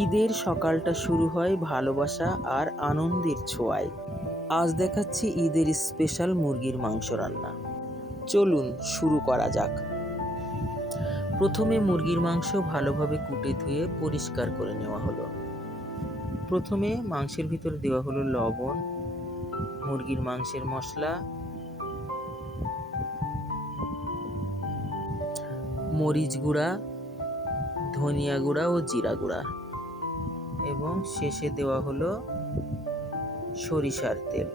ঈদের সকালটা শুরু হয় ভালোবাসা আর আনন্দের ছোঁয়ায়। আজ দেখাচ্ছি ঈদের স্পেশাল মুরগির মাংস রান্না। চলুন শুরু করা যাক। প্রথমে মুরগির মাংস ভালোভাবে কুটে ধুয়ে পরিষ্কার করে নেওয়া হলো। প্রথমে মাংসের ভিতরে দেওয়া হলো লবণ, মুরগির মাংসের মশলা, মরিচ গুঁড়া, ধনিয়া গুঁড়া ও জিরা গুঁড়া এবং শেষে দেওয়া হলো সরিষার তেল।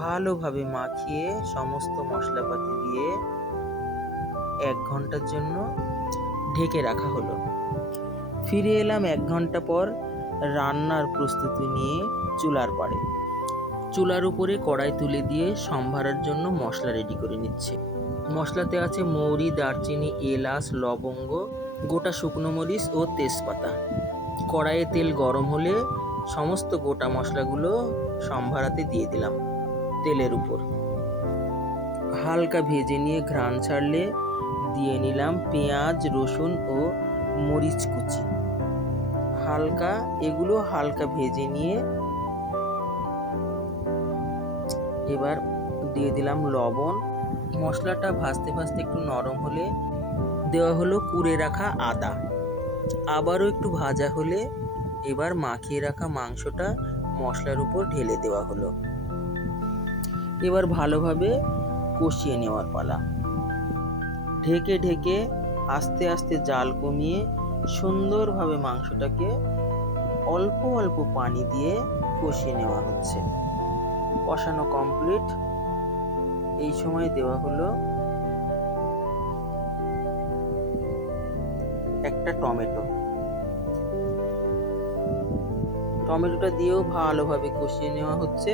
ভালোভাবে মাখিয়ে সমস্ত মশলাপাতি দিয়ে 1 ঘন্টার জন্য ঢেকে রাখা হলো। ফিরে এলাম 1 ঘন্টা পর রান্নার প্রস্তুতি নিয়ে চুলার পাড়ে। চুলার উপরে কড়াই তুলে দিয়ে সম্ভারের জন্য মশলা রেডি করে নিচ্ছে। মশলাতে আছে মৌরি, দারচিনি, এলাচ, লবঙ্গ, গোটা শুকনো মরিচ ও তেজপাতা। কড়াইয়ে তেল গরম হলে সমস্ত গোটা মশলাগুলো সম্ভারাতে দিয়ে দিলাম তেলের উপর। হালকা ভেজে নিয়ে ঘ্রাণ ছাড়লে দিয়ে নিলাম পেঁয়াজ, রসুন ও মরিচ কুচি। এগুলো হালকা ভেজে নিয়ে এবার দিয়ে দিলাম লবণ। মশলাটা ভাজতে ভাজতে একটু নরম হলে দেওয়া হলো কুড়ে রাখা আদা। আবারও একটু ভাজা হলে এবার মাখিয়ে রাখা মাংসটা মশলার উপর ঢেলে দেওয়া হলো। এবার ভালোভাবে কষিয়ে নেওয়ার পালা। ঢেকে ঢেকে আস্তে আস্তে জাল কমিয়ে সুন্দরভাবে মাংসটাকে অল্প অল্প পানি দিয়ে কষিয়ে নেওয়া হচ্ছে। কষানো কমপ্লিট। এই সময় দেওয়া হলো একটা টমেটোটা দিয়েও ভালোভাবে কষিয়ে নেওয়া হচ্ছে।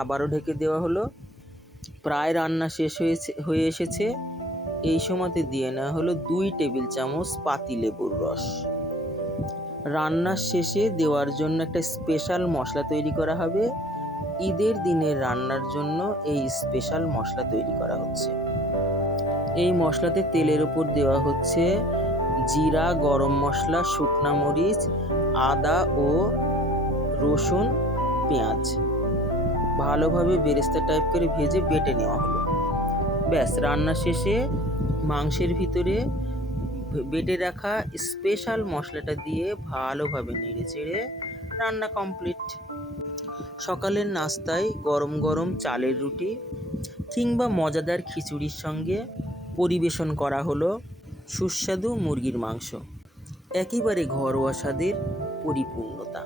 আবারও ঢেকে দেওয়া হলো। প্রায় রান্না শেষ হয়ে এসেছে। এই সময়তে দিয়ে নেওয়া হলো 2 টেবিল চামচ পাতিলেবুর রস। রান্নার শেষে দেওয়ার জন্য একটা স্পেশাল মশলা তৈরি করা হবে। ঈদের দিনের রান্নার জন্য এই স্পেশাল মশলা তৈরি করা হচ্ছে। এই মশলাতে তেলের উপর দেওয়া হচ্ছে জিরা, গরম মশলা, শুকনা মরিচ, আদা ও রসুন, পেঁয়াজ। ভালোভাবে বেরেস্তা টাইপ করে ভেজে বেটে নেওয়া হলো। ব্যাস, রান্না শেষে মাংসের ভিতরে বেটে রাখা স্পেশাল মশলাটা দিয়ে ভালোভাবে নেড়ে চেড়ে রান্না কমপ্লিট। সকালের নাস্তায় গরম গরম চালের রুটি কিংবা মজাদার খিচুড়ির সঙ্গে পরিবেশন করা হলো সুস্বাদু মুরগির মাংস। একেবারে ঘরোয়া স্বাদের পরিপূর্ণতা।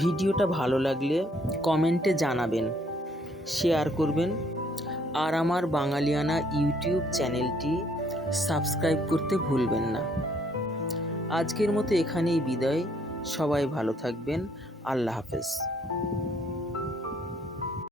ভিডিওটা ভালো লাগলে কমেন্টে জানাবেন, শেয়ার করবেন আর আমার বাঙালিয়ানা ইউটিউব চ্যানেলটি সাবস্ক্রাইব করতে ভুলবেন না। আজকের মতো এখানেই বিদায়। সবাই ভালো থাকবেন। আল্লাহ হাফেজ।